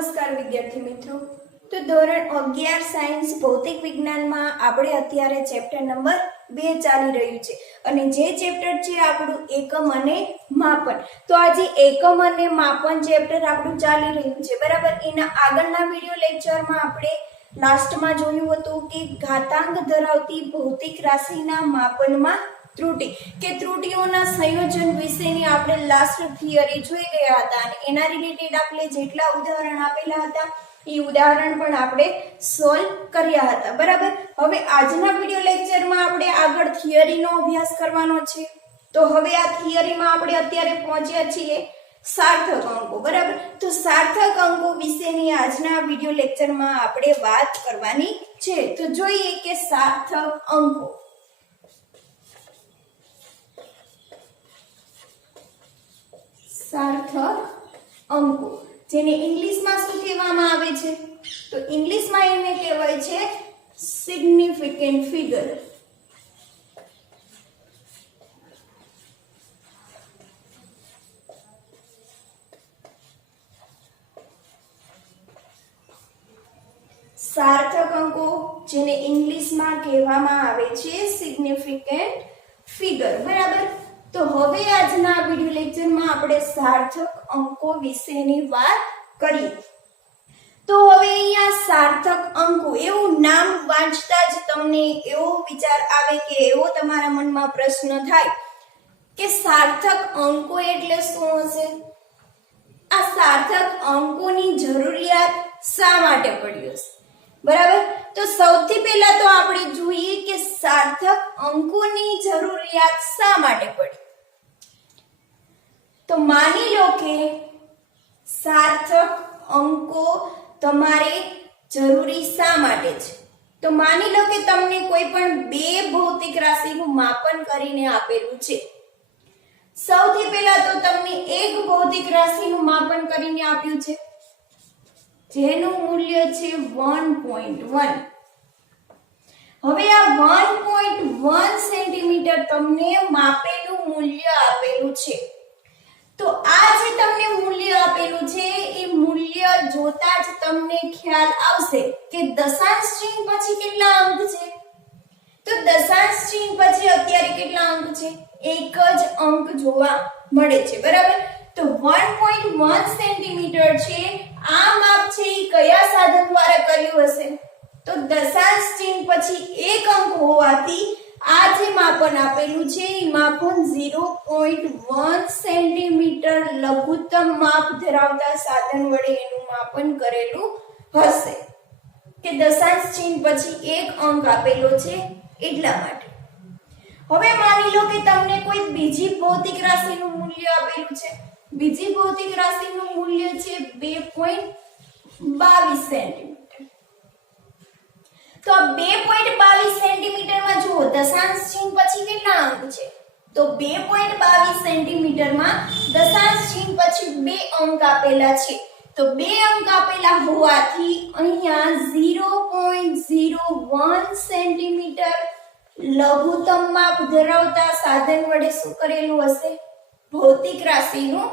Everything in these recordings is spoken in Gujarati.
નમસ્કાર વિદ્યાર્થી મિત્રો। તો ધોરણ 11 સાયન્સ ભૌતિક વિજ્ઞાનમાં આપણે અત્યારે ચેપ્ટર નંબર 2 ચાલી રહ્યું છે અને જે ચેપ્ટર છે આપણું એકમ અને માપન। તો આજે એકમ અને માપન ચેપ્ટર આપણું ચાલી રહ્યું છે બરાબર। એના આગળના વિડિયો લેક્ચરમાં આપણે લાસ્ટમાં જોયું હતું કે ઘાતાંક ધરાવતી ભૌતિક રાશિના માપનમાં त्रुटि के त्रुटियों संयोजन विषयनी आपणे लास्ट थियरी जोई गया हता अने एना रिलेटेड आपणे जेटला उदाहरण आपेला हता ई उदाहरण पण आपणे सोल्व कर्या हता बराबर। हवे आजना विडियो लेक्चर में आपणे आगळ थियरी नो अभ्यास करवानो छे। तो हवे आ थियरी में आपणे अत्यारे पहोंच्या छीए सार्थक अंको बराबर। तो सार्थक अंको विशेनी आजना विडियो लेक्चर में आपणे वात करवानी छे। तो जोईए के सार्थक अंको सार्थक अंको जेने इंग्लिश में शुं कहेवामां आवे छे तो इंग्लिश में एने कहेवाय छे सिग्निफिकेंट फिगर। सार्थक अंको जेने इंग्लिश में कहेवामां आवे छे सिग्निफिकेंट फिगर बराबर। तो हवे आजना विडियो लेक्चर में आपणे सार्थक अंको विशेनी वात करीए। तो हवे अहींया सार्थक अंको एवुं नाम वांचता ज तमने एवो विचार आवे के एवो तमारा मनमा प्रश्न थाय के सार्थक अंको एटले शुं हशे। आ सार्थक अंकोनी जरूरियात शा माटे पड़ी हशे बराबर। तो सौथी पहेला तो आपणे जोईए के सार्थक अंकोनी जरूरियात शा माटे पड़ी। तो मानी लो के सार्थक अंको तमारे जरूरी शा माटे छे। तो मानी लो के तमने कोई पण बे भौतिक राशिनुं मापन करीने आपेलुं छे। सौथी पहेला तो तमने एक भौतिक राशिनुं मापन करीने आप्युं छे जेनुं मूल्य छे 1.1। हवे आ 1.1 सेंटीमीटर तमने मापेलुं मूल्य आपेलुं छे। तो आ जे तमने मूल्य आपेलुं छे ए मूल्य जोता ज तमने ख्याल आवशे के दशांश चिन्ह पछी केटला अंक छे। तो दशांश चिन्ह पछी अत्यारे केटला अंक छे एक ज अंक जोवा मळे छे बराबर। तो 1.1 सेंटीमीटर छे आ माप छे ई कया साधन द्वारा कर्युं हशे तो दशांश चिन्ह पछी एक अंक होवाथी आ जे मापन आपेलुं छे ई मापन 0.1 सेंटीमीटर लघुत्तम माप धरावता साधन वडे एनुं मापन करेलुं हशे के दशांश चिन्ह पछी एक अंक आपेलो छे એટલા માટે। હવે માની લો કે તમને કોઈ બીજી ભૌતિક રાશિનું મૂલ્ય આપેલું છે। બીજી ભૌતિક રાશિનું મૂલ્ય છે 2.22 સેન્ટીમીટર। तो 2.22 सेंटीमीटर में जो दशांश चिन्ह पछी केटला अंक छे तो 2.22 सेंटीमीटर में दशांश चिन्ह पछी 2 अंक आपेला छे। तो 2 अंक आपेला होवाथी अहींया 0.01 सेंटीमीटर लघुत्तम माप धरावता साधन वडे शुं करेलुं हशे भौतिक राशिनुं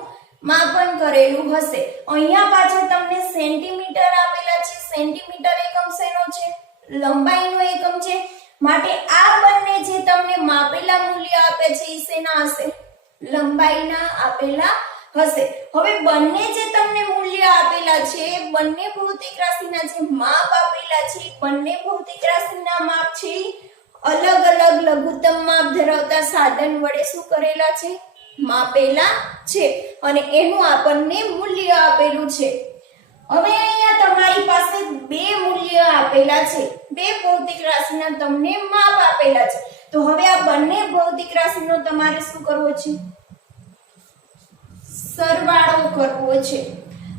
मापन करेलुं हशे। अहींया पाछळ तमने सेंटीमीटर आपेला छे। सेंटीमीटर एकम शेनो छे लंबाईनो एकम छे माटे आ बन्ने जे तमने मापेला मूल्य आपे छे ई शेना हशे लंबाईना आपेला हशे। हवे बन्ने जे तमने मूल्य आपेला छे बन्ने भौतिक राशिना जे माप आपेला छे बन्ने भौतिक राशिना माप छे अलग अलग लघुत्तम माप धरावता साधन वडे शुं करेला छे मापेला छे अने एनुं आपणने मूल्य आपेलुं छे। હવે અહીંયા તમારી પાસે બે મૂલ્ય આપેલા છે બે ભૌતિક રાશિના તમને માપ આપેલા છે। તો હવે આ બંને ભૌતિક રાશિનો તમારે શું કરવો છે સરવાળો કરવો છે।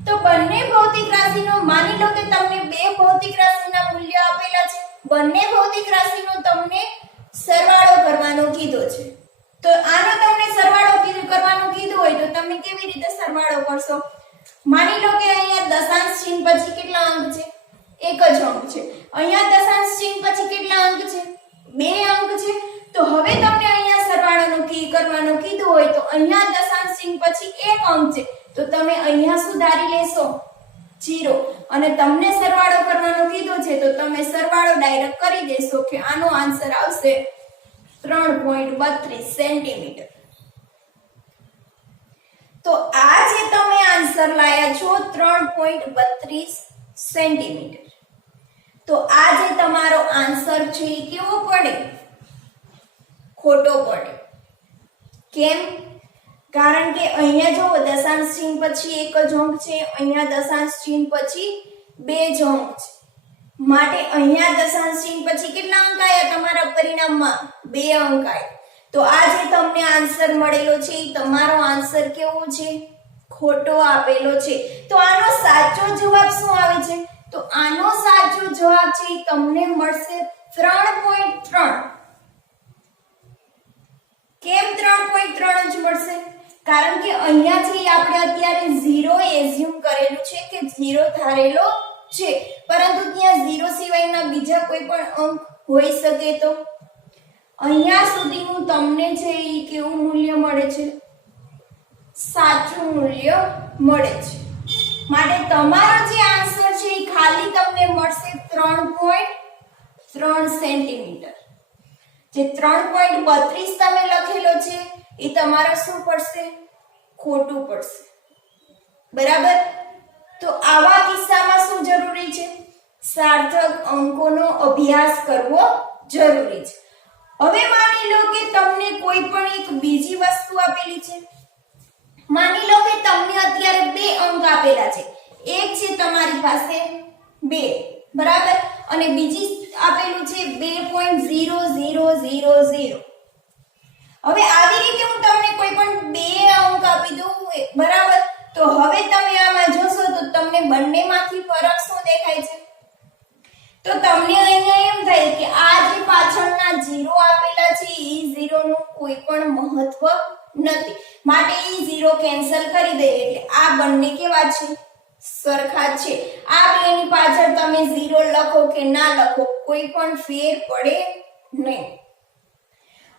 તો બંને ભૌતિક રાશિનો માની લો કે તમને બે ભૌતિક રાશિના મૂલ્ય આપેલા છે બંને ભૌતિક રાશિનો તમને સરવાળો કરવાનો કીધો છે। તો આનો તમને સરવાળો કરવાનો કીધો હોય તો તમે કેવી રીતે સરવાળો કરશો। मानी लो के अहींया दशांश चिन्ह पछी केटला अंक छे एक ज अंक छे। अहींया दशांश चिन्ह पछी केटला अंक छे 2 अंक छे। तो हवे तमने अहींया सरवाळानो की करवानो कीधुं होय तो अहींया दशांश चिन्ह पछी एक अंक छे तो तमे अहींया सुधारी लेशो 0 અને તમને સરવાળો કરવાનો કીધો છે તો તમે સરવાળો ડાયરેક્ટ કરી દેશો કે આનો આન્સર આવશે 3.32 સેન્ટીમીટર. તો આ જે તમે આન્સર લાયા છો 3.32 સેન્ટીમીટર. તો આ જે તમારો આન્સર છે એ કેવો પડે? ખોટો પડે. કેમ? કારણ કે અહીંયા જો દશાંશ ચિહ્ન પછી એક જ અંક છે, અહીંયા દશાંશ ચિહ્ન પછી બે જ અંક છે. માટે અહીંયા દશાંશ ચિહ્ન પછી કેટલા અંક આવ્યા તમારા પરિણામમાં? 2 અંક આવ્યા. તો આ જે તમને આન્સર મળેલો છે એ તમારો આન્સર કેવો છે? ખોટો આપેલો છે. તો આનો સાચો જવાબ શું આવે છે? તો આનો સાચો જવાબ છે એ તમને મળશે 3.3. કેમ 3.3 જ મળશે? કારણ કે અહીંયા છે આપણે અત્યારે 0 એઝ્યુમ કરેલું છે કે 0 ધારેલો છે, પરંતુ ત્યાં 0 સિવાયના બીજા કોઈ પણ અંક હોઈ શકે. તો અહીંયા સુધીનું તમને છે એ કેવું મૂલ્ય મળે છે? સાચું મૂલ્ય મળે છે. માટે તમારો જે આન્સર છે એ ખાલી તમને મળશે 3.3 સેન્ટીમીટર. જે 3.32 તમે લખેલો છે એ તમારો શું પડશે? ખોટું પડશે. બરાબર? તો આવા કિસ્સામાં શું જરૂરી છે? સાર્થક અંકોનો અભ્યાસ કરવો જરૂરી છે. હવે માની લો કે તમને કોઈ પણ એક બીજી વસ્તુ આપેલી છે. માની લો કે તમને અત્યારે 2 અંક આપેલા છે. એક છે તમારી પાસે 2, બરાબર, અને બીજી આપેલું છે 2.0000. હવે આવી રીતે હું તમને કોઈ પણ 2 અંક આપી દઉં, બરાબર, તો હવે તમે આમાં જોશો તો તમને બંનેમાંથી ફરક શું દેખાય છે? તો તમને અહીંયા એમ થાય કે આ જે પાછળના 0 આપેલા છે એ 0 નું કોઈ પણ મહત્વ નથી. માટે એ 0 કેન્સલ કરી દઈએ એટલે આ બંને કેવા છે? સરખા છે. આ બેની પાછળ તમે 0 લખો કે ના લખો કોઈ પણ ફેર પડે નહીં.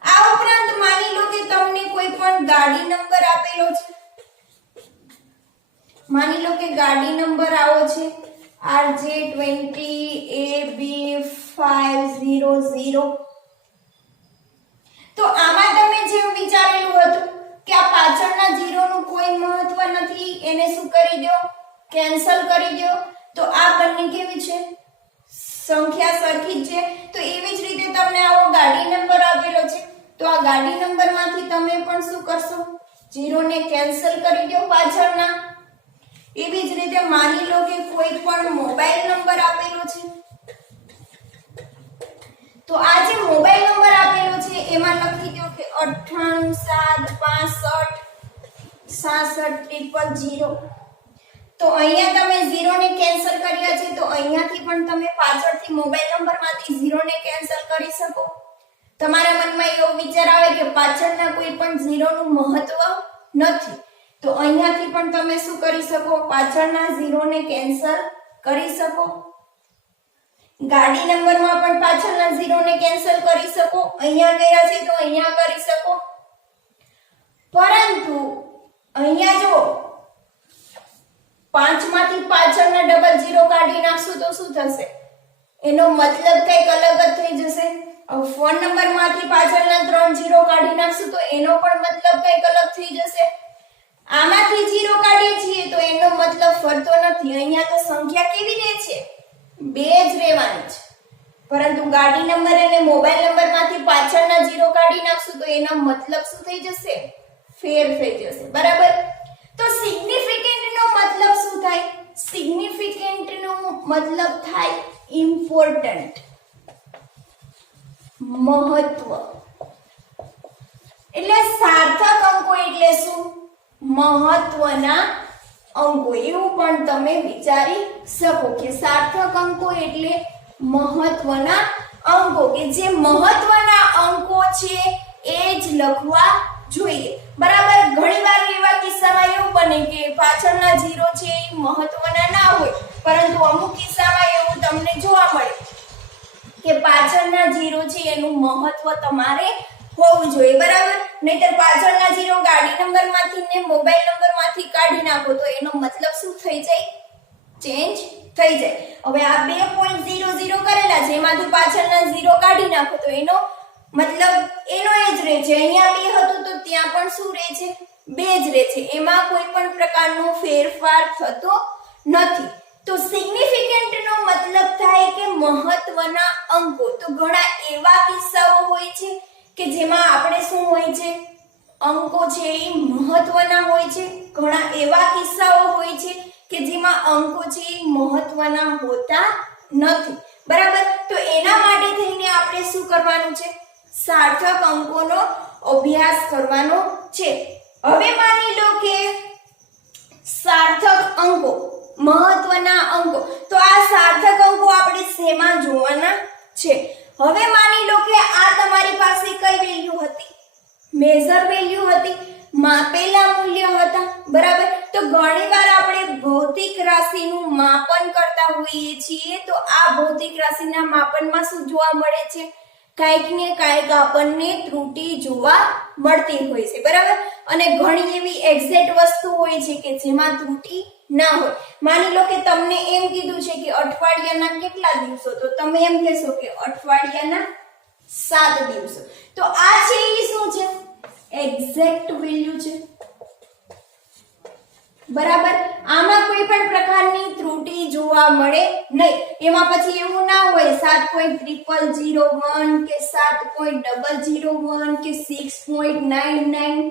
આ ઉપરાંત માની લો કે તમને કોઈ પણ ગાડી નંબર આપેલો છે. માની લો કે ગાડી નંબર આવો છે RJ20AB500. તો આમાં તમે જેમ વિચારેલું હતું કે આ પાછળના 0 નું કોઈ મહત્વ નથી, એને શું કરી દો? કેન્સલ કરી દો. તો આ બંને કેવી છે? સંખ્યા સરખી છે. તો એવી જ રીતે તમને આવો ગાડી નંબર આપેલો છે તો આ ગાડી નંબરમાંથી તમે પણ શું કરશો? 0 ને કેન્સલ કરી દો પાછળના. એવી જ રીતે માની લો કે કોઈ પણ મોબાઈલ નંબર આપેલો છે. તો આ જે મોબાઈલ નંબર આપેલો છે એમાં લખી દો કે 9875660000. તો અહીંયા તમે 0 ને કેન્સલ કર્યા છે તો અહીંયાથી પણ તમે પાછળથી મોબાઈલ નંબરમાંથી 0 ને કેન્સલ કરી શકો. તમારા મનમાં એવો વિચાર આવે કે પાછળના કોઈ પણ 0 નું મહત્વ નથી, તો અહીંયાથી પણ તમે શું કરી શકો? પાછળના 0 ને કેન્સલ કરી શકો. ગાડી નંબરમાં પણ પાછળના 0 ને કેન્સલ કરી શકો. અહીંયા કર્યા છે તો અહીંયા કરી શકો. પરંતુ અહીંયા જો 5 માંથી પાછળના ડબલ 0 કાઢી નાખશું તો શું થશે? એનો મતલબ કંઈક અલગ જ થઈ જશે. ફોન નંબરમાંથી પાછળના 3 0 કાઢી નાખશું તો એનો પણ મતલબ કંઈક અલગ થઈ જશે. આમાંથી 0 કાઢીએ છીએ તો એનો મતલબ ફરતો નથી. અહીંયા તો સંખ્યા કેવી રહે છે? 2 જ રહેવાની છે. પરંતુ ગાડી નંબર અને મોબાઈલ નંબરમાંથી પાછળના 0 કાઢી નાખશું તો એનો મતલબ શું થઈ જશે? ફેર થઈ જશે. બરાબર? તો સિગ્નિફિકન્ટ નો મતલબ શું થાય? સિગ્નિફિકન્ટ નો મતલબ થાય ઇમ્પોર્ટન્ટ, મહત્વ. એટલે સાર્થક અંકો એટલે શું? મહત્વના અંકો. એવું પણ તમે વિચારી શકો કે સાર્થક અંકો એટલે મહત્વના અંકો, કે જે મહત્વના અંકો છે એ જ લખવા જોઈએ. બરાબર? ઘણીવાર એવા કિસ્સામાં એવું બને કે પાછળના 0 છે એ મહત્વના ના હોય, પરંતુ અમુક કિસ્સામાં એવું તમને જોવા મળે કે પાછળના 0 છે એનું મહત્વ તમારે હોવું જોઈએ. બરાબર? નહીતર પાછળના 0 ગાડી નંબરમાંથી ને મોબાઈલ નંબરમાંથી કાઢી નાખો તો એનો મતલબ શું થઈ જાય? ચેન્જ થઈ જાય. હવે આ 2.00 કરેલા છે એમાંથી પાછળના 0 કાઢી નાખો તો એનો મતલબ એનો એ જ રહે છે. અહીંયા 2 હતું તો ત્યાં પણ શું રહે છે? 2 જ રહે છે. એમાં કોઈ પણ પ્રકારનો ફેરફાર થતો નથી. તો સિગ્નિફિકન્ટ નો મતલબ થાય કે મહત્વના અંકો. તો ઘણા એવા કિસ્સાઓ હોય છે કે જેમાં આપણે શું હોય છે? અંકો છે એ મહત્વના હોય છે. ઘણા એવા કિસ્સાઓ હોય છે કે જેમાં અંકો છે એ મહત્વના હોતા નથી. બરાબર? તો એના માટે થઈને આપણે શું કરવાનું છે? સાર્થક અંકોનો અભ્યાસ કરવાનો છે. હવે માની લો કે સાર્થક અંકો, મહત્વના અંકો, તો આ સાર્થક અંકો આપણે શેમાં જોવાના છે? હવે માની લો કે આ તમારી પાસે કઈ વેલ્યુ હતી? મેજર વેલ્યુ હતી, માપેલા મૂલ્ય હતા. બરાબર? તો ઘણીવાર આપણે ભૌતિક રાશિનું માપન કરતા હોઈએ છીએ તો આ ભૌતિક રાશિના માપનમાં શું જોવા મળે છે? કાંઈક ને કાંઈક આપણને ત્રુટી જોવા મળતી હોય છે. બરાબર? અને ઘણી એવી એક્ઝેક્ટ વસ્તુ હોય છે કે જેમાં ત્રુટી ના હોય. માની લો કે તમને એમ કીધું છે કે અઠવાડિયાના કેટલા દિવસો, તો તમે એમ કહેશો કે અઠવાડિયાના 7 દિવસો. તો આ છે એ શું છે? એક્ઝેક્ટ વેલ્યુ છે. બરાબર? આમાં કોઈ પણ પ્રકારની ત્રુટી જોવા મળે નહીં. એમાં પછી એવું ના હોય 7.0001 કે 7.001 કે 6.99.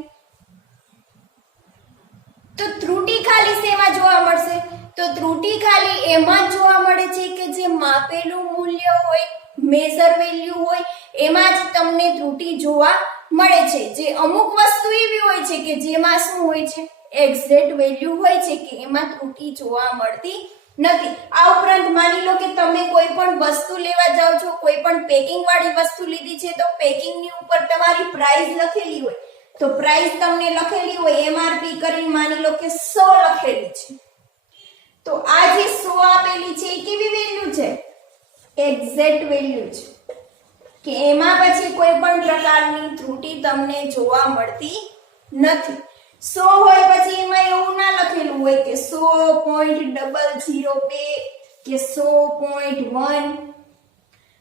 તો ત્રુટી ખાલી શેમાં જોવા મળશે? તો ત્રુટી ખાલી એમાં જ જોવા મળે છે કે જે માપેલું મૂલ્ય હોય, મેજર વેલ્યુ હોય, એમાં જ તમને ત્રુટી જોવા મળે છે. જે અમુક વસ્તુ એવી હોય છે કે જેમાં શું હોય છે? એક્ઝેક્ટ વેલ્યુ હોય છે કે એમાં ત્રુટી જોવા મળતી નથી. આ ઉપરાંત માની લો કે તમે કોઈ પણ વસ્તુ લેવા જાઓ છો, કોઈ પણ પેકિંગ વાળી વસ્તુ લીધી છે તો પેકિંગની ઉપર તમારી પ્રાઇસ લખેલી હોય, તો પ્રાઇસ તમને લખેલી હોય એમઆરપી કરીને માની લો કે 100 લખેલી છે, તો આ જે 100 આપેલી છે એ કેવી વેલ્યુ છે? એક્ઝેક્ટ વેલ્યુ છે કે એમાં પછી કોઈ પણ પ્રકારની ત્રુટી તમને જોવા મળતી નથી. 100 હોય પછી એમાં એવું ના લખેલું હોય કે 100.002 કે 100.1.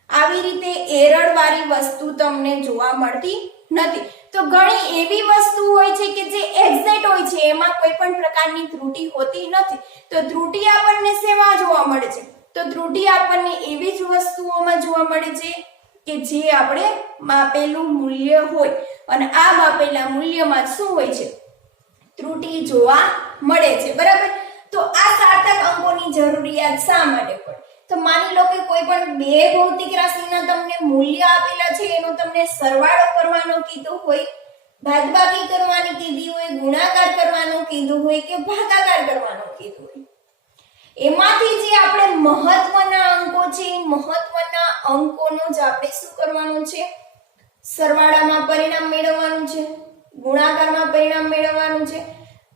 આવી રીતે એરર વાળી વસ્તુ તમને જોવા મળતી નથી. તો ઘણી એવી વસ્તુ હોય છે કે જે એક્ઝેક્ટ હોય છે, એમાં કોઈ પણ પ્રકારની ત્રુટી હોતી નથી. તો ત્રુટી આપણને શેમાં જોવા મળે છે? તો ત્રુટી આપણને એવી જ વસ્તુઓમાં જોવા મળે છે કે જે આપણે માપેલું મૂલ્ય હોય, અને આ માપેલા મૂલ્યમાં શું હોય છે? ત્રુટી જોવા મળે છે. બરાબર? તો આ સાર્થક અંકોની જરૂરિયાત શા માટે પડે? તો માની લો કે કોઈ પણ બે ભૌતિક રાશિના તમને મૂલ્ય આપેલા છે, એનો તમને સરવાળો કરવાનો કીધું હોય, બાદબાકી કરવાની કીધી હોય, ગુણાકાર કરવાનું કીધું હોય કે ભાગાકાર કરવાનું કીધું હોય, એમાંથી જે આપણે મહત્વના અંકો છે, મહત્વના અંકોનો જ આપણે શું કરવાનું છે? સરવાળામાં પરિણામ મેળવવાનું છે, ગુણાકારમાં પરિણામ મેળવવાનું છે.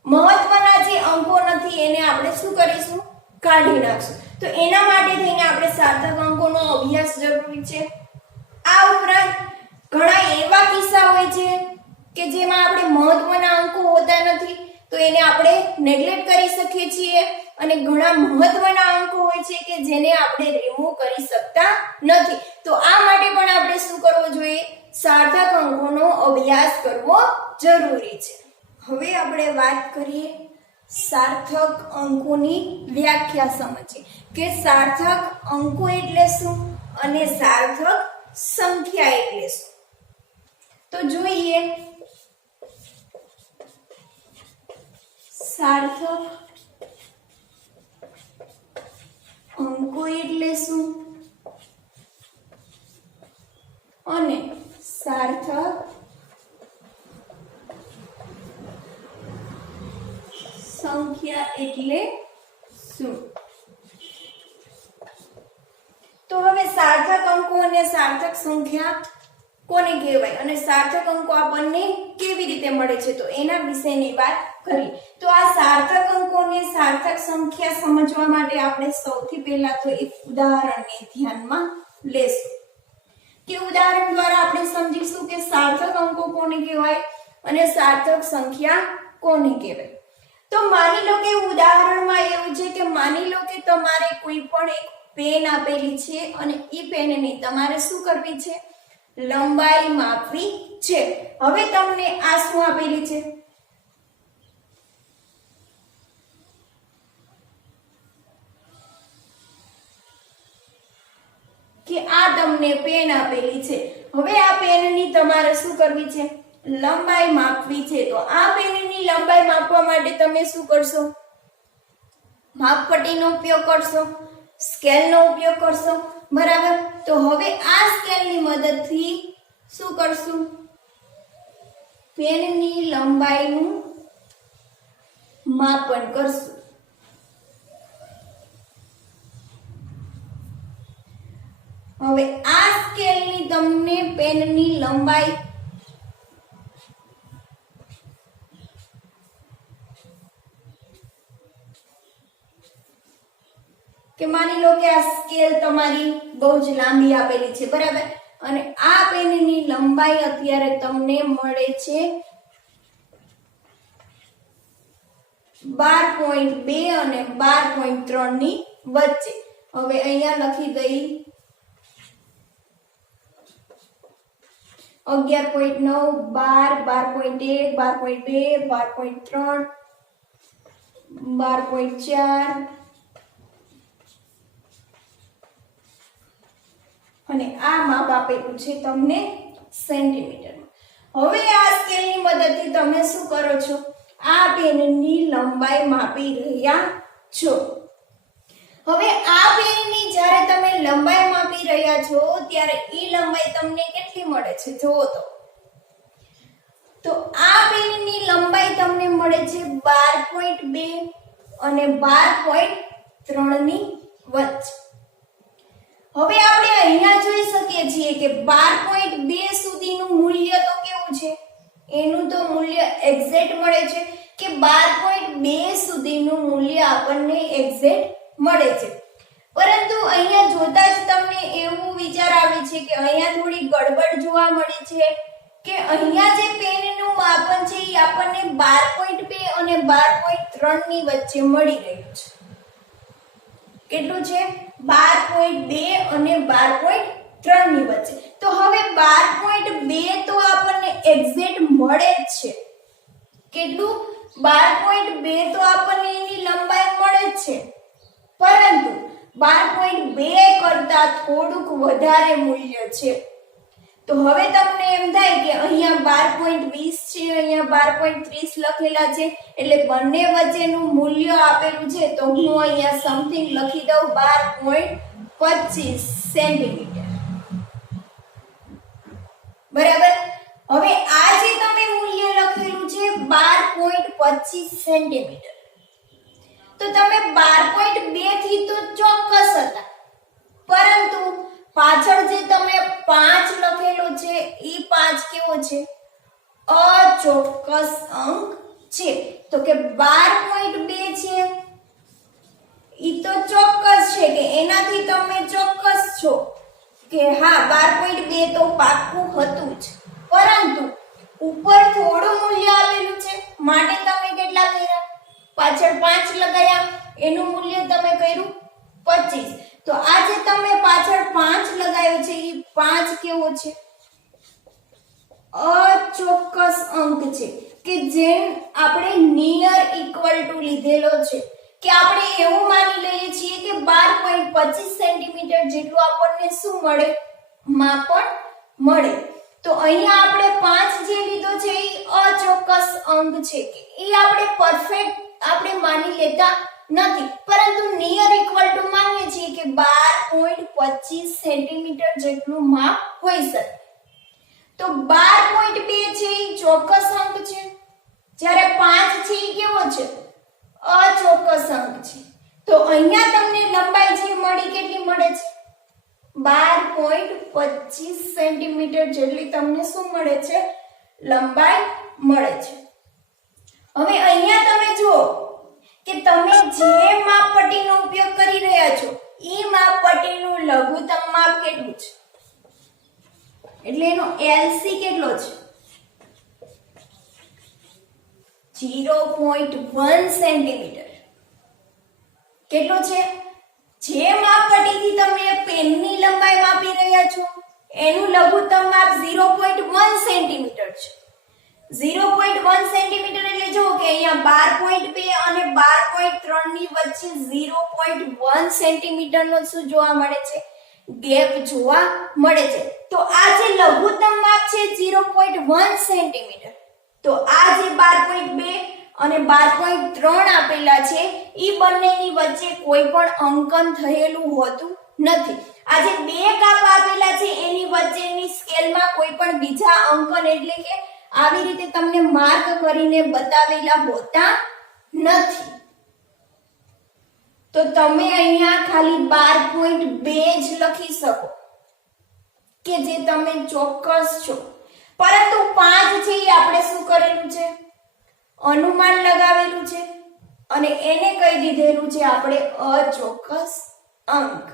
મહત્વના જે અંકો નથી એને આપણે શું કરીશું? કાઢી નાખશું. તો એના માટે થઈને આપણે સાર્થક અંકોનો અભ્યાસ જરૂરી છે. આ ઉપરાંત ઘણા એવા કિસ્સા હોય છે કે જેમાં આપણે મહત્વના અંકો હોતા નથી તો એને આપણે નેગ્લેક્ટ કરી શકીએ છીએ, અને ઘણા મહત્વના અંકો હોય છે કે જેને આપણે રિમૂવ કરી શકતા નથી. તો આ માટે પણ આપણે શું કરવું જોઈએ? સાર્થક અંકોનો અભ્યાસ કરવો જરૂરી છે. હવે આપણે વાત કરીએ સાર્થક અંકોની વ્યાખ્યા સમજીએ કે સાર્થક અંકો એટલે શું અને સાર્થક સંખ્યા એટલે શું. તો જોઈએ સાર્થક અંકો એટલે શું અને સાર્થક સંખ્યા એટલે શું. તો હવે સાર્થક અંકો અને સાર્થક સંખ્યા કોને કહેવાય અને સાર્થક અંકો આપણને કેવી રીતે મળે છે, તો એના વિશેની વાત કરીએ. તો આ સાર્થક અંકો અને સાર્થક સંખ્યા સમજવા માટે આપણે સૌથી પહેલા તો એક ઉદાહરણને ધ્યાનમાં લેશું કે ઉદાહરણ દ્વારા આપણે સમજીશું કે સાર્થક અંકો કોને કહેવાય અને સાર્થક સંખ્યા કોને કહેવાય. તો માની લો કે ઉદાહરણમાં એવું છે કે માની લો કે તમારે કોઈ પણ એક પેન આપેલી છે અને એ પેનની તમારે શું કરવી છે, લંબાઈ માપવી છે. હવે તમને આ શું આપેલી છે, કે આ તમને પેન આપેલી છે. હવે આ પેનની તમારે શું કરવી છે, લંબાઈ માપવી છે. તો આ પેનની લંબાઈ માપવા માટે તમે શું કરશો, માપપટ્ટીનો ઉપયોગ કરશો, સ્કેલનો ઉપયોગ કરશો, બરાબર. તો હવે આ સ્કેલની મદદથી શું કરશું, પેનની લંબાઈનું માપન કરશું. હવે આ સ્કેલની તમને પેનની લંબાઈ કે માની લો કે આ સ્કેલ તમારી બહુ જ લાંબી આપેલી છે, બરાબર. અને આ પેનની લંબાઈ અત્યારે તમને મળે છે 12.2 અને 12.3 ની વચ્ચે. હવે અહીંયા લખી દઈ 11.9, 12, 12.1, 12.2, 12.3, 12.4 અને આ માપ આપેલું છે તમને સેન્ટીમીટરમાં. હવે આ સ્કેલની મદદથી તમે શું કરો છો, આ પેનની લંબાઈ માપી રહ્યા છો. હવે આ પેનની જ્યારે તમે લંબાઈ માપી રહ્યા છો ત્યારે એ લંબાઈ તમને કેટલી મળે છે, જુઓ તો આ પેનની લંબાઈ તમને મળે છે 12.2 અને 12.3 ની વચ્ચે. હવે આપણે અહીંયા જોઈ શકીએ છીએ કે 12.2 સુધીનું મૂલ્ય તો કેવું છે, એનું તો મૂલ્ય એક્ઝેક્ટ મળે છે કે 12.2 સુધીનું મૂલ્ય આપણને એક્ઝેક્ટ મળે છે. પરંતુ અહીંયા જોતા જ તમને એવું વિચાર આવે છે કે અહીંયા થોડી ગડબડ જોવા મળે છે કે અહીંયા જે પેનનું માપન છે એ આપણને 12.2 અને 12.3 ની વચ્ચે મળી રહ્યું છે. કેટલું છે, 12.2 અને 12.3 ની વચ્ચે. તો હવે 12.2 તો આપણને એક્ઝેક્ટ મળે જ છે. કેટલું, 12.2 તો આપણને એની લંબાઈ મળે જ છે, પરંતુ 12.2 કરતા થોડુંક વધારે મૂલ્ય છે. તો હવે તમને એમ થાય કે અહીંયા 12.20 છે, અહીંયા 12.30 લખેલા છે, એટલે બંને વચ્ચેનું મૂલ્ય આપેલું છે. તો હું અહીંયા સમથિંગ લખી દઉં 12.25 સેન્ટીમીટર, બરાબર. હવે આ જે તમે મૂલ્ય લખેલું છે 12.25 સેન્ટીમીટર, તો તમે 12.2 થી તો ચોક્કસ હતા, પરંતુ પાછળ જે તમે 5 લખેલો છે એ 5 કેવો છે, અચોક્કસ અંક છે. તો કે 12.2 છે ઈ તો ચોક્કસ છે કે એનાથી તમે ચોક્કસ છો કે હા 12.2 તો પાક્કું હતું જ, પરંતુ ઉપર થોડું મૂલ્ય આવેલું છે માટે તમે કેટલા કર્યા, પાછળ 5 લગાયા, એનું મૂલ્ય તમે કર્યું 25. તો આ જે તમે પાછળ 5 લગાવ્યો છે એ 5 કેવો છે, અચોક્કસ અંક છે કે જેમ આપણે નિયર ઇક્વલ ટુ લીધેલો છે કે આપણે એવું માની લઈએ છીએ કે 12.25 સેન્ટીમીટર જેટલું આપણને શું મળે, માપન મળે. તો અહીંયા આપણે 5 જે લીધો છે એ અચોક્કસ અંક છે કે એ આપણે પરફેક્ટ આપણે માની લેતા નથી, પરંતુ નિયર ઇક્વલ ટુ માનીએ છીએ કે 12.25 સેન્ટીમીટર જેટલું માપ હોઈ શકે. તો 12.2 છે એ ચોક્કસ અંક છે, જ્યારે 5 છે એ કેવો છે, અચોક્કસ અંક છે. તો અહીંયા તમને લંબાઈ જે મળી કેટલી મળે છે, 12.25 સેન્ટીમીટર જેટલી તમને શું મળે છે, લંબાઈ મળે છે. હવે અહીંયા તમે જુઓ કે તમે જે માપપટ્ટીનો ઉપયોગ કરી રહ્યા છો એ માપપટ્ટીનું લઘુત્તમ માપ કેટલું છે, એટલે એનો LC કેટલો છે, 0.1 સેન્ટીમીટર. કેટલું છે? જે માપપટ્ટીથી તમે પેનની લંબાઈ માપી રહ્યા છો એનું લઘુત્તમ માપ 0.1 સેન્ટીમીટર છે. 0.1 સેન્ટીમીટર એટલે જો કે અહીંયા 12.2 અને 12.3 ની વચ્ચે 0.1 સેન્ટીમીટરનો શું જોવા મળે છે? ગેપ જોવા મળે છે. તો આ જે લઘુત્તમ માપ છે 0.1 સેન્ટીમીટર, તો આ જે 12.2 અને 12.3 આપેલા છે ઈ બંનેની વચ્ચે કોઈ પણ અંકન થયેલું હોતું નથી. આ જે બે કાપ આપેલા છે એની વચ્ચેની સ્કેલમાં કોઈ પણ બીજા અંકન એટલે કે આવી રીતે તમને માર્ક કરીને બતાવેલા હોતા નથી. તો તમે અહીંયા ખાલી 12.2 જ લખી શકો કે જે તમે ચોક્કસ છો. પરંતુ 5 છે એ આપણે શું કરેલું છે? અનુમાન લગાવેલું છે અને એને કહી દીધેલું છે આપણે અચોક્કસ અંક.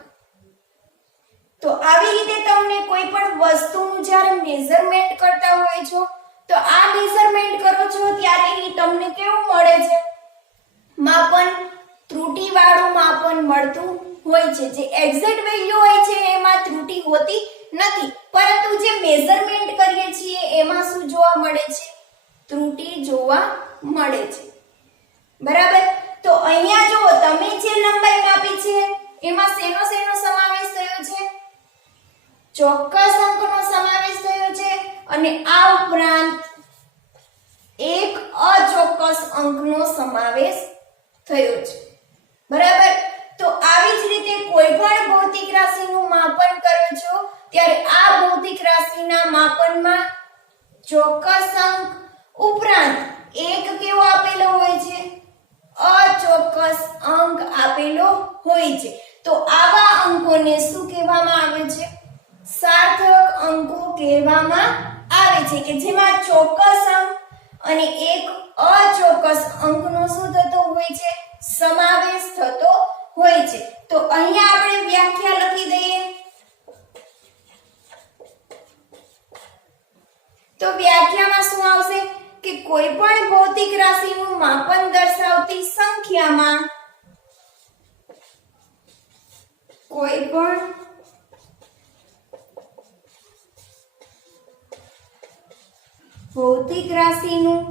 તો આવી રીતે તમને કોઈ પણ વસ્તુનું જ્યારે મેઝરમેન્ટ કરતા હોય છો તો આ મેઝરમેન્ટ કરો છો ત્યારે ઈ તમને કેવું મળે છે? માપન ત્રુટીવાળું માપન મળતું હોય છે. જે એક્ઝેક્ટ વેલ્યુ હોય છે એમાં ત્રુટી હોતી નથી, પરંતુ જે મેઝરમેન્ટ કરીએ છીએ એમાં શું જોવા મળે છે? ત્રુટી જોવા મળે છે. બરાબર? તો અહીંયા જો તમે જે લંબાઈ માપી છે એમાં શેનો સમાવેશ થયો છે? ચોક્કસ અંકનો સમાવેશ થયો છે અને આ ઉપરાંત એક અચોક્કસ અંકનો સમાવેશ થયો છે. બરાબર? તો આવી જ રીતે કોઈ પણ ભૌતિક રાશિનું માપન કરો છો ત્યારે આ ભૌતિક રાશિના માપનમાં ચોક્કસ અંક ઉપરાંત એક કેવો આપેલો હોય છે? અચોક્કસ અંક આપેલો હોય છે. તો આવા અંકોને શું કહેવામાં આવે છે? સાર્થક અંકો કહેવામાં આવે છે, કે જેમાં ચોક્કસ અંક અને એક અચોક્કસ અંકનો શું થતો હોય છે? સમાવેશ થતો હોય છે. તો અહીંયા આપણે વ્યાખ્યા લખી દઈએ. તો વ્યાખ્યામાં શું આવશે કે કોઈ પણ ભૌતિક રાશિનું માપન દર્શાવતી સંખ્યામાં કોઈ પણ ભૌતિક રાશિનું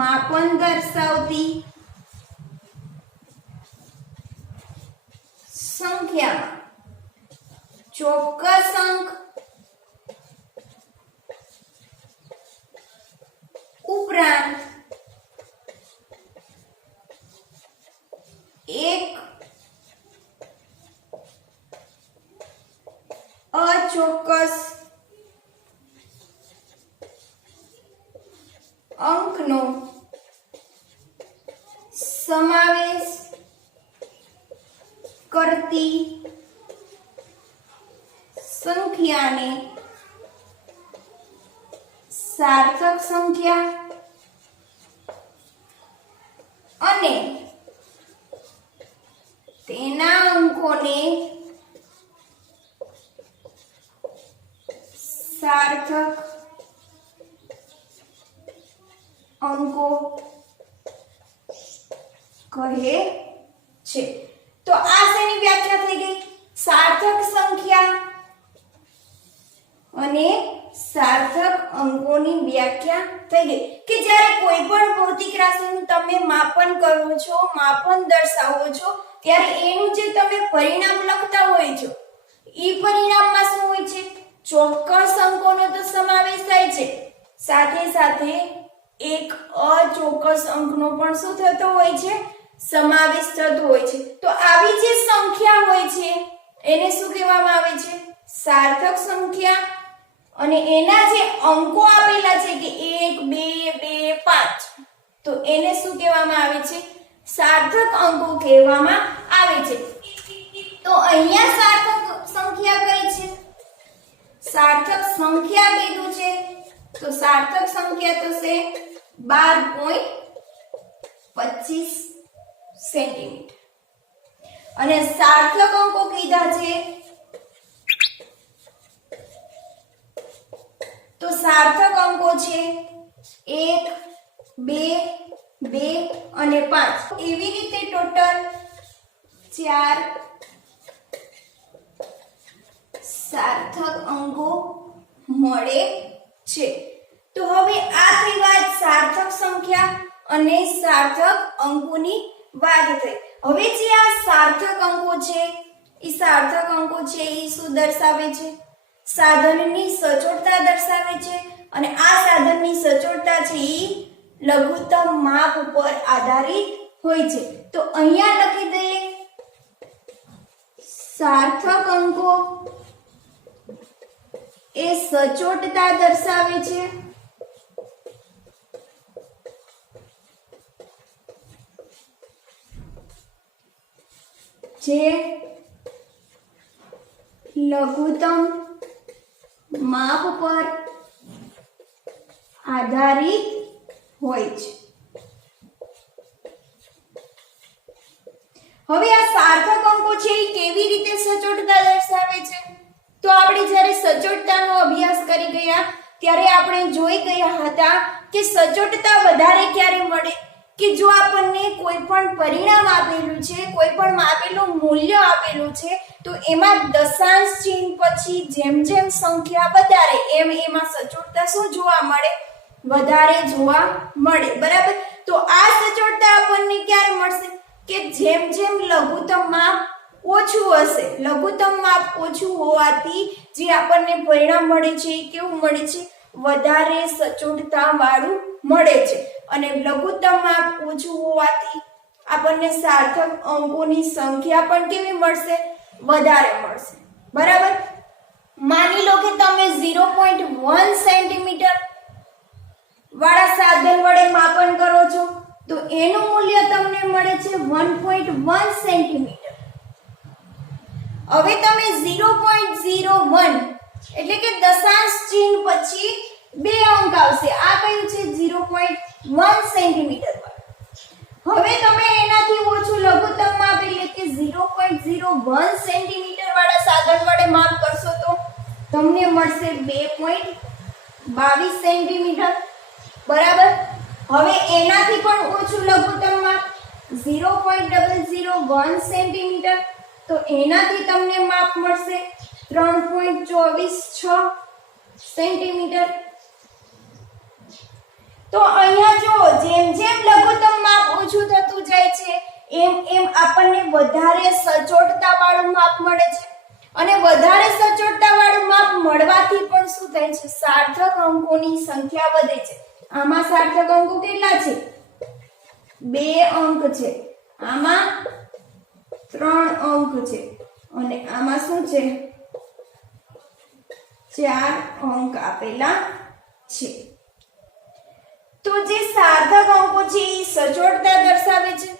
માપન દર્શાવતી સંખ્યામાં ચોક્કસ અંક ઉપરાંત એક અચોક્કસ અંકનો સમાવેશ કરતી સંખ્યાને સાર્થક સંખ્યા અને તેના અંકોને સાર્થક અંકો કહે છે. તો આ શેની વ્યાખ્યા થઈ ગઈ? સાર્થક સંખ્યા અને સાર્થક અંકોની વ્યાખ્યા થઈ ગઈ કે જ્યારે કોઈ પણ ભૌતિક રાશિનું તમે માપન કરો છો, માપન દર્શાવો છો, ત્યારે એનું જે તમે પરિણામ લખતા હોય છો ઈ પરિણામમાં શું હોય છે? ચોક્કસ અંકોનો તો સમાવેશ થાય છે, સાથે સાથે એક અચોક્કસ અંકનો પણ શું થતો હોય છે? સમાવેશ થતો હોય છે. તો આવી જે સંખ્યા હોય છે એને શું કહેવામાં આવે છે? સાર્થક સંખ્યા. અને એના જે અંકો આપેલા છે કે 1 2 2 5, તો એને શું કહેવામાં આવે છે? સાર્થક અંકો કહેવામાં આવે છે. તો અહીંયા સાર્થક સંખ્યા કઈ છે? સાર્થક સંખ્યા કીધું છે તો સાર્થક સંખ્યા થશે 12.25 સેન્ટીમીટર. અને સાર્થક અંકો કીધા છે તો સાર્થક અંકો છે 2 2 અને 5 એવી રીતે ટોટલ 4 સાર્થક અંકો મળે છે। તો હવે આ થઈ વાત સાર્થક સંખ્યા અને સાર્થક અંકોની વાત થઈ। હવે જે આ સાર્થક અંકો છે એ સાર્થક અંકો છે એ શું દર્શાવે છે? સાધનની સચોટતા દર્શાવે છે અને આ સાધનની સચોટતા છે એ લઘુત્તમ માપ ઉપર આધારિત હોય છે। તો અહીંયા લખી દઈએ સાર્થક અંકો એ સચોટતા દર્શાવે છે જે લઘુત્તમ માપ પર આધારિત હોય છે। હવે આ સાર્થક અંકો છે એ કેવી રીતે સચોટતા દર્શાવે છે? તો આપણે જ્યારે સચોટતાનો અભ્યાસ કરી ગયા ત્યારે આપણે જોઈ ગયા હતા કે સચોટતા વધારે ક્યારે મળે કે જો આપણને કોઈ પણ પરિણામ આપેલું છે, કોઈ પણ માપેલું મૂલ્ય આપેલું છે તો એમાં દશાંશ ચિહ્ન પછી જેમ જેમ સંખ્યા વધારે એમ એમાં સચોટતા શું જોવા મળે? વધારે જોવા મળે। બરાબર, તો આ સચોટતા આપણને ક્યારે મળશે? કે જેમ જેમ લઘુત્તમ માપ ઓછું હશે, લઘુત્તમ માપ ઓછું હોવાથી જે આપણને પરિણામ મળે છે એ કેવું મળે છે? વધારે સચોટતા વાળું મળે છે અને લઘુત્તમ માપ ઓછું હોવાથી આપણને સાર્થક અંકોની સંખ્યા પણ કેવી મળશે? વધારે મળશે। બરાબર, માની લો કે તમે 0.1 સેન્ટીમીટર વાળા સાધન વડે માપન કરો છો તો એનું મૂલ્ય તમને મળે છે 1.1 સેન્ટીમીટર। હવે તમે 0.01 એટલે કે દશાંશ ચિહ્ન પછી 2 અંક આવશે, આ કયું છે? 0.1 સેન્ટીમીટર વાળું। હવે તમે એનાથી ઓછું લઘુત્તમ માપ એટલે કે 0.01 સેન્ટીમીટર વાળા સાધન વડે માપ કરશો તો તમને મળશે 2.22 સેન્ટીમીટર। બરાબર, હવે એનાથી પણ ઓછું લઘુત્તમ માપ 0.001 સેન્ટીમીટર તો એનાથી તમને માપ મળશે 3.246 સેન્ટીમીટર। તો અહીંયા જો જેમ જેમ લઘુત્તમ માપ ઓછું થતું જાય છે એમ એમ આપણને વધારે સચોટતા વાળું માપ મળે છે અને વધારે સચોટતા વાળું માપ મળવાથી પણ શું થાય છે? સાર્થક અંકોની સંખ્યા વધે છે। આમાં સાર્થક અંકો કેટલા છે? 2 અંક છે, આમાં 3 અંક છે અને આમાં શું છે? 4 અંક આપેલા છે। તો જે સાર્થક અંકો છે એ સચોટતા દર્શાવે છે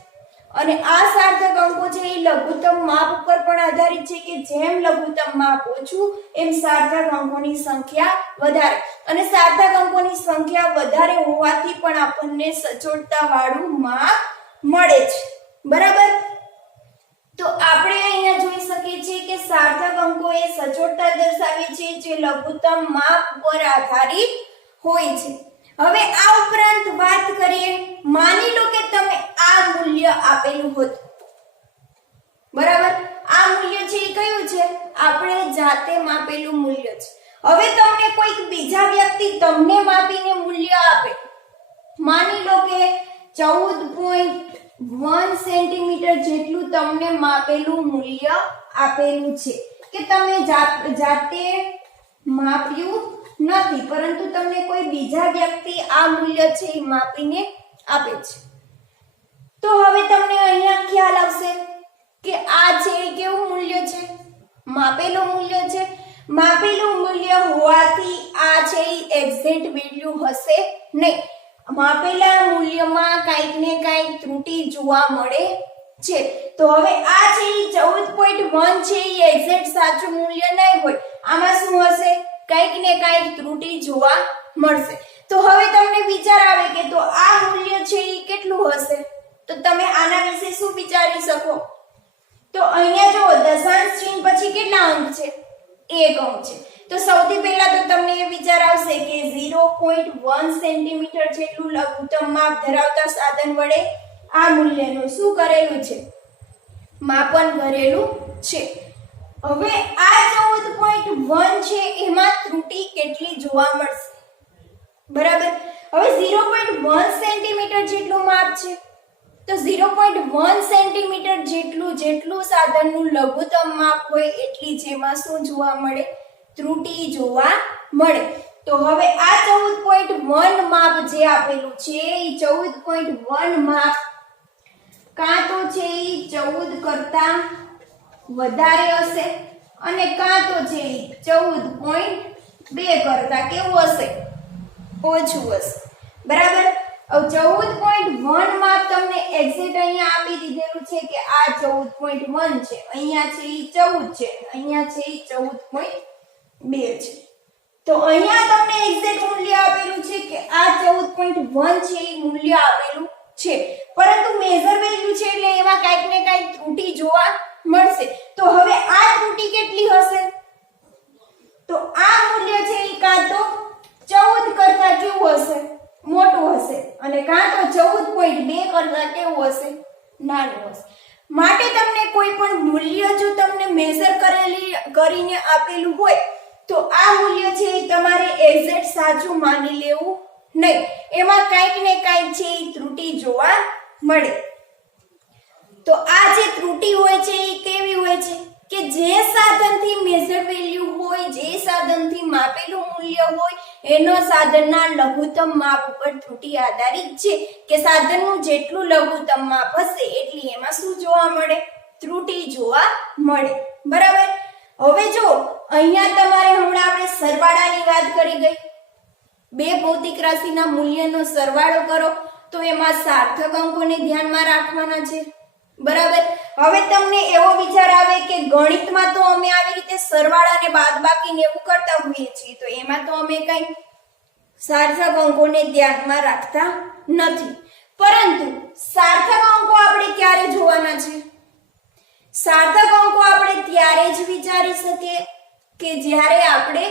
અને આ સાર્થક અંકો છે એ લઘુત્તમ માપ ઉપર પણ આધારિત છે કે જેમ લઘુત્તમ માપ ઓછું એમ સાર્થક અંકોની સંખ્યા વધારે અને સાર્થક અંકોની સંખ્યા વધારે હોવાથી પણ આપણને સચોટતા વાળું માપ મળે છે। બરાબર, તો આપણે અહીંયા જોઈ શકીએ છીએ કે સાર્થક અંકો એ સચોટતા દર્શાવે છે જે લઘુત્તમ માપ પર આધારિત હોય છે। હવે આ ઉપરાંત વાત કરીએ, માની લો કે તમે આ મૂલ્ય આપેલું હતું, બરાબર, આ મૂલ્ય છે એ કયું છે? આપણે જાતે માપેલું મૂલ્ય છે। હવે તમને કોઈક બીજા વ્યક્તિ તમને માપીને મૂલ્ય આપે, માની લો કે 14.1 સેન્ટીમીટર જેટલું તમને માપેલું મૂલ્ય આપેલું છે કે તમે જાતે માપ્યું નથી પરંતુ તમને કોઈ બીજા વ્યક્તિ આ મૂલ્ય છે એ માપીને આપે છે। તો હવે તમને અહીંયા ખ્યાલ આવશે કે આ છે એ કેવું મૂલ્ય છે? માપેલું મૂલ્ય છે। માપેલું મૂલ્ય હોવાથી આ છે એ એક્ઝેક્ટ વેલ્યુ હશે નહીં, માપેલા મૂલ્યમાં કંઈક ને કંઈક ત્રુટી જોવા મળે છે। તો હવે આ છે એ 14.1 છે એ એક્ઝેક્ટ સાચું મૂલ્ય નહીં હોય, આમાં શું હશે? કંઈક ને કંઈક ત્રુટી જોવા મળશે। તો હવે તમને વિચાર આવે કે તો આ મૂલ્ય છે એ કેટલું હશે? તો તમે આના વિશે શું વિચારી શકો? તો અહીંયા જો દશાંશ ચિહ્ન પછી કેટલા અંક છે? 1 અંક છે। તો સૌથી પહેલા તો તમને એ વિચાર આવશે કે 0.1 સેન્ટીમીટર જેટલું લઘુત્તમ માપ ધરાવતા સાધન વડે આ મૂલ્યનું શું કરેલું છે, માપન કરેલું છે. હવે આ 14.1 છે એમાં ત્રુટી કેટલી જોવા મળશે, બરાબર. હવે 0.1 સેન્ટીમીટર જેટલું માપ છે તો 0.1 સેન્ટીમીટર જેટલું સાધનનું લઘુત્તમ માપ હોય એટલી જેમાં શું જોવા મળે, ત્રુટી જોવા મળે. તો હવે આ 14.1 માપ જે આપેલું છે એ 14.1 માપ કાં તો છે એ 14 કરતા વધારે હશે અને કાં તો છે એ 14.2 કરતા કેવું હશે, ઓછું હશે, બરાબર. હવે 14.1 માપ તમને એક્ઝેક્ટ અહીંયા આપી દીધેલું છે કે આ 14.1 છે, અહીંયા છે એ 14 છે, અહીંયા છે એ 14.2 છે. તો અહીંયા તમને એક્ઝેક્ટ મૂલ્ય આપેલું છે કે આ 14.1 છે એ મૂલ્ય આપેલું છે, પરંતુ મેજર વેલ્યુ છે એટલે એમાં કાંઈક ને કાંઈક ત્રુટી જોવા મળશે. તો હવે આ ત્રુટી કેટલી હશે, તો આ મૂલ્ય છે એ કાં તો 14 કરતા કેવું હશે, મોટું હશે અને કાં તો 14.2 કરતા કેવું હશે, નાનું હશે. માટે તમને કોઈ પણ મૂલ્ય જો તમને મેજર કરીને આપેલું હોય તો આ મૂલ્ય છે એ તમારે એક્ઝેક્ટ સાચું માની લેવું નહીં, એમાં કંઈક ને કંઈક છે એ ત્રુટી જોવા મળે. તો આ જે ત્રુટી હોય છે એ કેવી હોય છે કે જે સાધનથી મેજર વેલ્યુ હોય, જે સાધનથી માપેલું મૂલ્ય હોય એનો સાધનના લઘુત્તમ માપ ઉપર ત્રુટી આધારિત છે કે સાધનનું જેટલું લઘુત્તમ માપ હશે એટલી એમાં શું જોવા મળે, ત્રુટી જોવા મળે, બરાબર. હવે જો અહીંયા તમારે હમણાં આપણે સરવાળાની વાત કરી ગઈ, બે ભૌતિક રાશિના મૂલ્યનો સરવાળો કરો તો એમાં સાર્થક અંકોને ધ્યાનમાં રાખવાના છે, બરાબર. હવે તમને એવો વિચાર આવે કે ગણિતમાં તો અમે આવી રીતે સરવાળા અને બાદબાકીને એવું કરતા હોઈએ છીએ તો એમાં તો અમે કઈ સાર્થક અંકોને ધ્યાનમાં રાખતા નથી, પરંતુ સાર્થક અંકો આપણે ક્યારે જોવાના છે, સાર્થક અંકો આપણે ત્યારે જ વિચારી શકીએ કે જ્યારે આપણે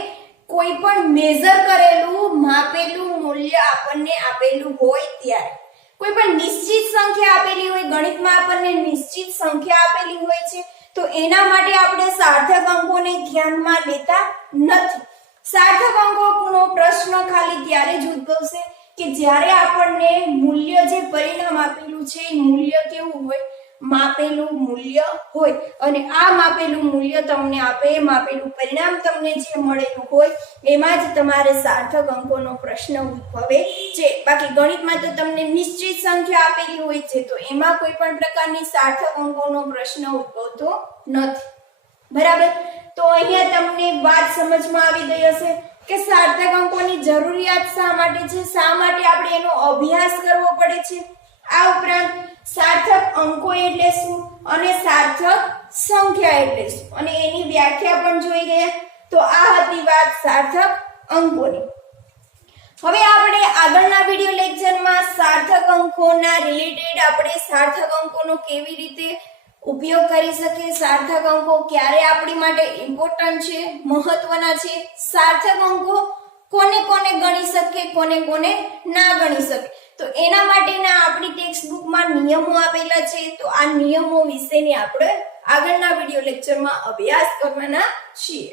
કોઈ પણ મેજર કરેલું માપેલું મૂલ્ય આપણને આપેલું હોય ત્યારે. કોઈ પણ નિશ્ચિત સંખ્યા આપેલી હોય, ગણિતમાં આપણને નિશ્ચિત સંખ્યા આપેલી હોય છે તો એના માટે આપણે સાર્થક અંકોને ધ્યાનમાં લેતા નથી. સાર્થક અંકોનો પ્રશ્ન ખાલી ત્યારે જ ઉદ્ભવશે કે જ્યારે આપણને મૂલ્ય જે પરિણામ આપેલું છે એ મૂલ્ય કેવું હોય, માપેલું મૂલ્ય હોય અને આ માપેલું મૂલ્ય તમને આપે, માપેલું પરિણામ તમને જે મળેલું હોય એમાં જ તમારે સાર્થક અંકોનો પ્રશ્ન ઉદ્ભવે છે. બાકી ગણિતમાં તો તમને નિશ્ચિત સંખ્યા આપેલી હોય છે તો એમાં કોઈ પણ પ્રકારની સાર્થક અંકોનો પ્રશ્ન ઉદ્ભવતો નથી, બરાબર. તો અહીંયા તમને વાત સમજમાં આવી ગઈ હશે કે સાર્થક અંકોની જરૂરિયાત શા માટે છે, શા માટે આપણે એનો અભ્યાસ કરવો પડે છે. આ ઉપરાંત સાર્થક અંકો એટલે શું અને સાર્થક સંખ્યા એટલે શું અને એની વ્યાખ્યા પણ જોઈ ગયા. તો આ હતી વાત સાર્થક અંકોની. હવે આપણે આગળના વિડિયો લેક્ચરમાં સાર્થક અંકોના રિલેટેડ આપણે સાર્થક અંકોનો કેવી રીતે ઉપયોગ કરી શકીએ, સાર્થક અંકો ક્યારે આપણી માટે ઇમ્પોર્ટન્ટ છે, મહત્વના છે, સાર્થક અંકો કોને કોને ગણી શકીએ, કોને કોને ના ગણી શકીએ, તો એના માટેના આપણી ટેક્સ્ટ બુકમાં નિયમો આપેલા છે. તો આ નિયમો વિશેની આપણે આગળના વિડિયો લેક્ચરમાં અભ્યાસ કરવાના છીએ.